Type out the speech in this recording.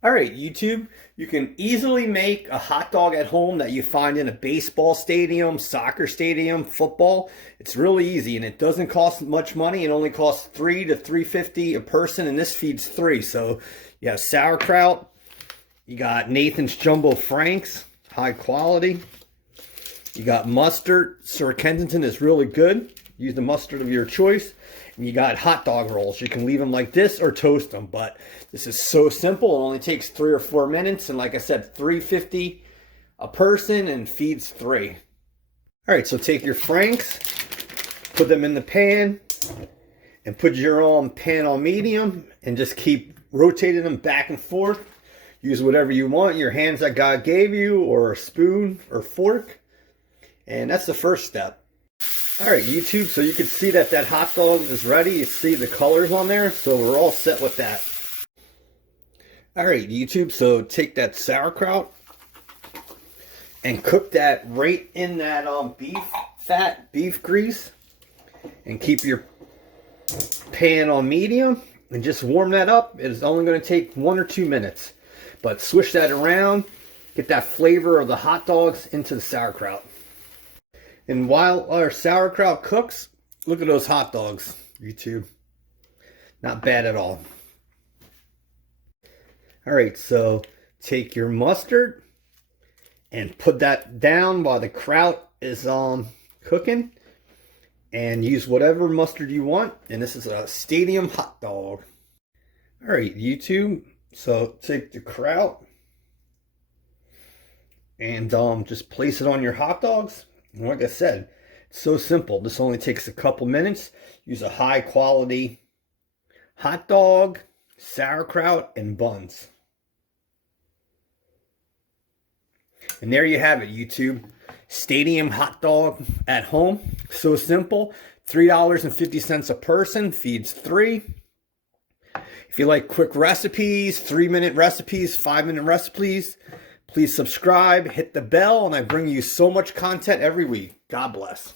All right, YouTube, you can easily make a hot dog at home that you find in a baseball stadium, soccer stadium, football. It's really easy and it doesn't cost much money. It only costs $3 to $3.50 a person, and this feeds three. So you have sauerkraut, you got Nathan's Jumbo Franks, high quality. You got mustard. Sir Kensington is really good. Use the mustard of your choice. And you got hot dog rolls. You can leave them like this or toast them. But this is so simple. It only takes 3 or 4 minutes. And like I said, $3.50 a person and feeds three. All right, so take your Franks, put them in the pan, and put your pan on medium, and just keep rotating them back and forth. Use whatever you want, your hands that God gave you, or a spoon or fork. And that's the first step. All right, YouTube, so you can see that hot dog is ready. You see the colors on there, so we're all set with that. All right, YouTube, so take that sauerkraut and cook that right in that beef grease, and keep your pan on medium and just warm that up. It's only going to take 1 or 2 minutes, but swish that around, get that flavor of the hot dogs into the sauerkraut. And while our sauerkraut cooks, look at those hot dogs, YouTube. Not bad at all. All right, so take your mustard and put that down while the kraut is cooking. And use whatever mustard you want. And this is a stadium hot dog. All right, YouTube. So take the kraut and just place it on your hot dogs. Like I said, it's so simple. This only takes a couple minutes. Use a high quality hot dog, sauerkraut, and buns. And there you have it, YouTube. Stadium hot dog at home. So simple. $3.50 a person. Feeds three. If you like quick recipes, 3-minute recipes, 5-minute recipes, please subscribe, hit the bell, and I bring you so much content every week. God bless.